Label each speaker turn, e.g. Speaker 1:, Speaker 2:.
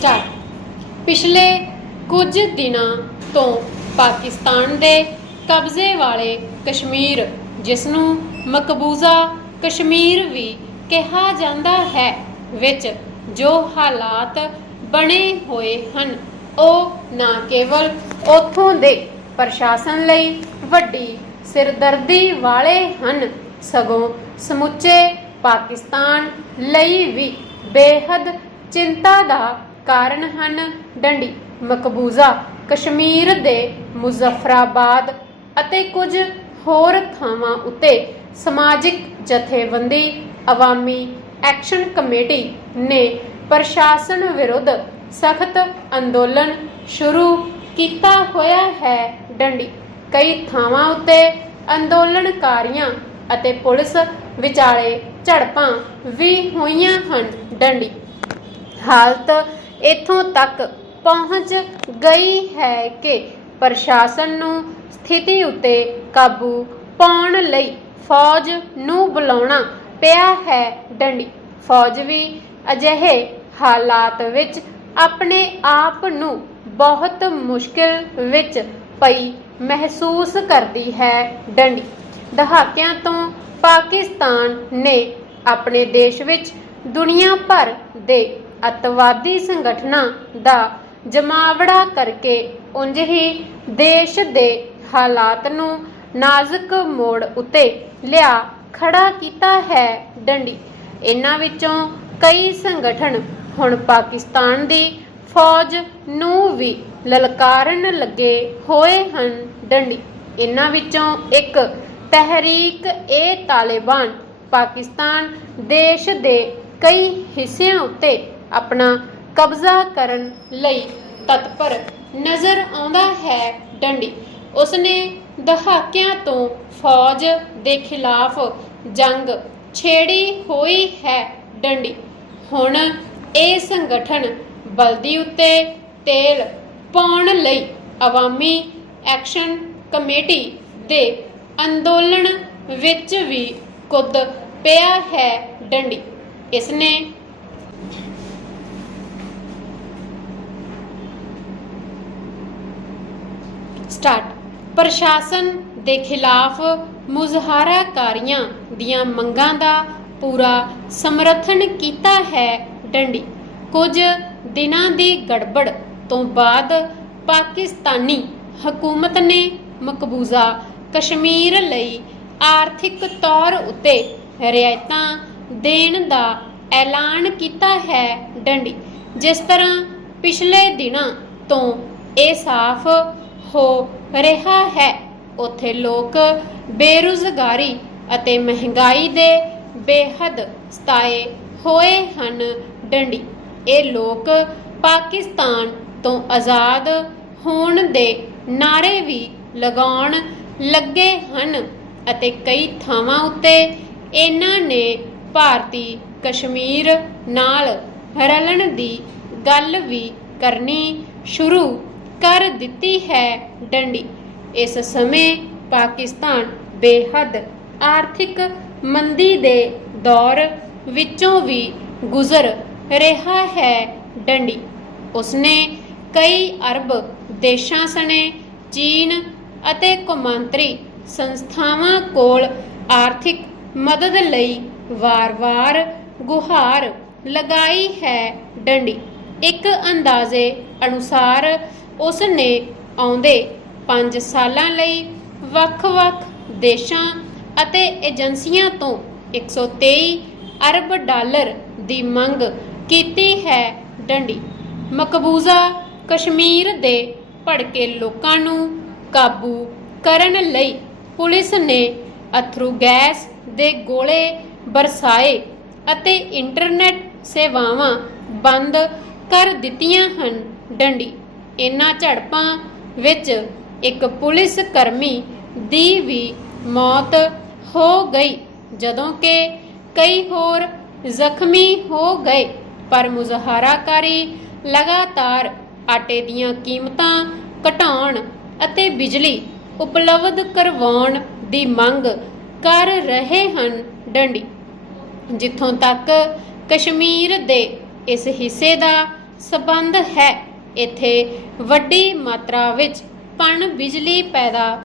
Speaker 1: Start ਪਿਛਲੇ ਕੁਝ ਦਿਨਾਂ ਤੋਂ ਪਾਕਿਸਤਾਨ ਦੇ ਕਬਜ਼ੇ ਵਾਲੇ ਕਸ਼ਮੀਰ, ਜਿਸ ਨੂੰ ਮਕਬੂਜ਼ਾ ਕਸ਼ਮੀਰ ਵੀ ਕਿਹਾ ਜਾਂਦਾ ਹੈ, ਵਿੱਚ ਜੋ ਹਾਲਾਤ ਬਣੇ ਹੋਏ ਹਨ, ਉਹ ਨਾ ਕੇਵਲ ਉੱਥੋਂ ਦੇ ਪ੍ਰਸ਼ਾਸਨ ਲਈ ਵੱਡੀ ਸਿਰਦਰਦੀ ਵਾਲੇ ਹਨ, ਸਗੋਂ ਸਮੁੱਚੇ ਪਾਕਿਸਤਾਨ ਲਈ ਵੀ ਬੇਹੱਦ ਚਿੰਤਾ ਦਾ ਕਾਰਨ ਹਨ ਡੰਡੀ, ਮਕਬੂਜ਼ਾ, ਕਸ਼ਮੀਰ ਦੇ ਮੁਜ਼ੱਫਰਾਬਾਦ ਅਤੇ ਕੁਝ ਹੋਰ ਥਾਵਾਂ ਉੱਤੇ ਸਮਾਜਿਕ ਜਥੇਬੰਦੀ, ਅਵਾਮੀ ਐਕਸ਼ਨ ਕਮੇਟੀ ਨੇ ਪ੍ਰਸ਼ਾਸਨ ਵਿਰੁੱਧ ਸਖਤ ਅੰਦੋਲਨ ਸ਼ੁਰੂ ਕੀਤਾ ਹੋਇਆ ਹੈ ਡੰਡੀ। ਕਈ ਥਾਵਾਂ ਉੱਤੇ ਅੰਦੋਲਨਕਾਰੀਆਂ ਅਤੇ ਪੁਲਿਸ ਵਿਚਾਲੇ ਝੜਪਾਂ ਵੀ ਹੋਈਆਂ ਹਨ ਡੰਡੀ। ਹਾਲਤ ਇੱਥੋਂ ਤੱਕ ਪਹੁੰਚ ਗਈ ਹੈ ਕਿ ਪ੍ਰਸ਼ਾਸਨ ਨੂੰ ਸਥਿਤੀ ਉੱਤੇ ਕਾਬੂ ਪਾਉਣ ਲਈ ਫੌਜ ਨੂੰ ਬੁਲਾਉਣਾ ਪਿਆ ਹੈ ਡੰਡੀ। ਫੌਜ ਵੀ ਅਜਿਹੇ ਹਾਲਾਤ ਵਿੱਚ ਆਪਣੇ ਆਪ ਨੂੰ ਬਹੁਤ ਮੁਸ਼ਕਿਲ ਵਿੱਚ ਪਈ ਮਹਿਸੂਸ ਕਰਦੀ ਹੈ ਡੰਡੀ। ਦਹਾਕਿਆਂ ਤੋਂ ਪਾਕਿਸਤਾਨ ਨੇ ਆਪਣੇ ਦੇਸ਼ ਵਿੱਚ ਦੁਨੀਆ ਭਰ ਦੇ ਅਤਵਾਦੀ ਸੰਗਠਨਾਂ ਦਾ ਜਮਾਵੜਾ ਕਰਕੇ ਉਂਝ ਹੀ ਦੇਸ਼ ਦੇ ਹਾਲਾਤ ਨੂੰ ਨਾਜ਼ੁਕ ਮੋੜ ਉੱਤੇ ਲਿਆ ਖੜਾ ਕੀਤਾ ਹੈ ਡੰਡੀ। ਇਹਨਾਂ ਵਿੱਚੋਂ ਕਈ ਸੰਗਠਨ ਹੁਣ ਪਾਕਿਸਤਾਨ ਦੀ ਫੌਜ ਨੂੰ ਵੀ ਲਲਕਾਰਨ ਲੱਗੇ ਹੋਏ ਹਨ ਡੰਡੀ। ਇਹਨਾਂ ਵਿੱਚੋਂ ਇੱਕ ਤਹਿਰੀਕ ਏ ਤਾਲਿਬਾਨ ਪਾਕਿਸਤਾਨ ਦੇਸ਼ ਦੇ ਕਈ ਹਿੱਸਿਆਂ ਉੱਤੇ ਆਪਣਾ ਕਬਜ਼ਾ ਕਰਨ ਲਈ ਤਤਪਰ ਨਜ਼ਰ ਆਉਂਦਾ ਹੈ ਡੰਡੀ। ਉਸਨੇ ਦਹਾਕਿਆਂ ਤੋਂ ਫੌਜ ਦੇ ਖਿਲਾਫ ਜੰਗ ਛੇੜੀ ਹੋਈ ਹੈ ਡੰਡੀ। ਹੁਣ ਇਹ ਸੰਗਠਨ ਬਲਦੀ ਉੱਤੇ ਤੇਲ ਪਾਉਣ ਲਈ ਅਵਾਮੀ ਐਕਸ਼ਨ ਕਮੇਟੀ ਦੇ ਅੰਦੋਲਨ ਵਿੱਚ ਵੀ ਕੁੱਦ ਪਿਆ ਹੈ ਡੰਡੀ। ਇਸਨੇ ਸਟਾਰਟ। ਪ੍ਰਸ਼ਾਸਨ ਦੇ ਖਿਲਾਫ ਮੁਜ਼ਾਹਰਾਕਾਰੀਆਂ ਦੀਆਂ ਮੰਗਾਂ ਦਾ ਪੂਰਾ ਸਮਰਥਨ ਕੀਤਾ ਹੈ ਡੰਡੀ। ਕੁਝ ਦਿਨਾਂ ਦੀ ਗੜਬੜ ਤੋਂ ਬਾਅਦ ਪਾਕਿਸਤਾਨੀ ਹਕੂਮਤ ਨੇ ਮਕਬੂਜ਼ਾ ਕਸ਼ਮੀਰ ਲਈ ਆਰਥਿਕ ਤੌਰ ਉੱਤੇ ਰਿਆਇਤਾਂ ਦੇਣ ਦਾ ਐਲਾਨ ਕੀਤਾ ਹੈ ਡੰਡੀ। ਜਿਸ ਤਰ੍ਹਾਂ ਪਿਛਲੇ ਦਿਨਾਂ ਤੋਂ ਇਹ ਸਾਫ਼ ਹੋ ਰਿਹਾ ਹੈ। ਉੱਥੇ ਲੋਕ ਬੇਰੁਜ਼ਗਾਰੀ ਅਤੇ ਮਹਿੰਗਾਈ ਦੇ ਬੇਹੱਦ ਸਤਾਏ ਹੋਏ ਹਨ। ਡੰਡੀ, ਇਹ ਲੋਕ ਪਾਕਿਸਤਾਨ ਤੋਂ ਆਜ਼ਾਦ ਹੋਣ ਦੇ ਨਾਰੇ ਵੀ ਲਗਾਉਣ ਲੱਗੇ ਹਨ ਅਤੇ ਕਈ ਥਾਵਾਂ ਉੱਤੇ ਇਹਨਾਂ ਨੇ ਭਾਰਤੀ ਕਸ਼ਮੀਰ ਨਾਲ ਰਲਣ ਦੀ ਗੱਲ ਵੀ ਕਰਨੀ ਸ਼ੁਰੂ ਕਰ ਦਿੱਤੀ ਹੈ ਡੰਡੀ। ਇਸ ਸਮੇਂ ਪਾਕਿਸਤਾਨ ਬੇਹੱਦ ਆਰਥਿਕ ਮੰਦੀ ਦੇ ਦੌਰ ਵਿੱਚੋਂ ਵੀ ਗੁਜ਼ਰ ਰਿਹਾ ਹੈ ਡੰਡੀ। ਉਸਨੇ ਕਈ ਅਰਬ ਦੇਸ਼ਾਂ ਸਣੇ, ਚੀਨ ਅਤੇ ਕੌਮਾਂਤਰੀ ਸੰਸਥਾਵਾਂ ਕੋਲ ਆਰਥਿਕ ਮਦਦ ਲਈ ਵਾਰ-ਵਾਰ ਗੁਹਾਰ ਲਗਾਈ ਹੈ ਡੰਡੀ। ਇੱਕ ਅੰਦਾਜ਼ੇ ਅਨੁਸਾਰ ਉਸ ਨੇ ਆਉਂਦੇ 5 ਸਾਲਾਂ ਲਈ ਵੱਖ-ਵੱਖ ਦੇਸ਼ਾਂ ਅਤੇ ਏਜੰਸੀਆਂ ਤੋਂ 123 ਅਰਬ ਡਾਲਰ ਦੀ ਮੰਗ ਕੀਤੀ ਹੈ ਡੰਡੀ। ਮਕਬੂਜ਼ਾ ਕਸ਼ਮੀਰ ਦੇ ਭੜਕੇ ਲੋਕਾਂ ਨੂੰ ਕਾਬੂ ਕਰਨ ਲਈ ਪੁਲਿਸ ਨੇ ਅਥਰੂ ਗੈਸ ਦੇ ਗੋਲੇ ਬਰਸਾਏ ਅਤੇ ਇੰਟਰਨੈਟ ਸੇਵਾਵਾਂ ਬੰਦ ਕਰ ਦਿੱਤੀਆਂ ਹਨ ਡੰਡੀ। ਇਨ੍ਹਾਂ ਝੜਪਾਂ ਵਿੱਚ ਇੱਕ ਪੁਲਿਸ ਕਰਮੀ ਦੀ ਵੀ ਮੌਤ ਹੋ ਗਈ, ਜਦੋਂ ਕਿ ਕਈ ਹੋਰ ਜ਼ਖਮੀ ਹੋ ਗਏ, ਪਰ ਮੁਜ਼ਾਹਰਾਕਾਰੀ ਲਗਾਤਾਰ ਆਟੇ ਦੀਆਂ ਕੀਮਤਾਂ ਘਟਾਉਣ ਅਤੇ ਬਿਜਲੀ ਉਪਲਬਧ ਕਰਵਾਉਣ ਦੀ ਮੰਗ ਕਰ ਰਹੇ ਹਨ ਡੰਡੀ। ਜਿੱਥੋਂ ਤੱਕ ਕਸ਼ਮੀਰ ਦੇ ਇਸ ਹਿੱਸੇ ਦਾ ਸਬੰਧ ਹੈ ਇੱਥੇ ਵੱਡੀ ਮਾਤਰਾ ਵਿੱਚ ਪਣ ਬਿਜਲੀ ਪੈਦਾ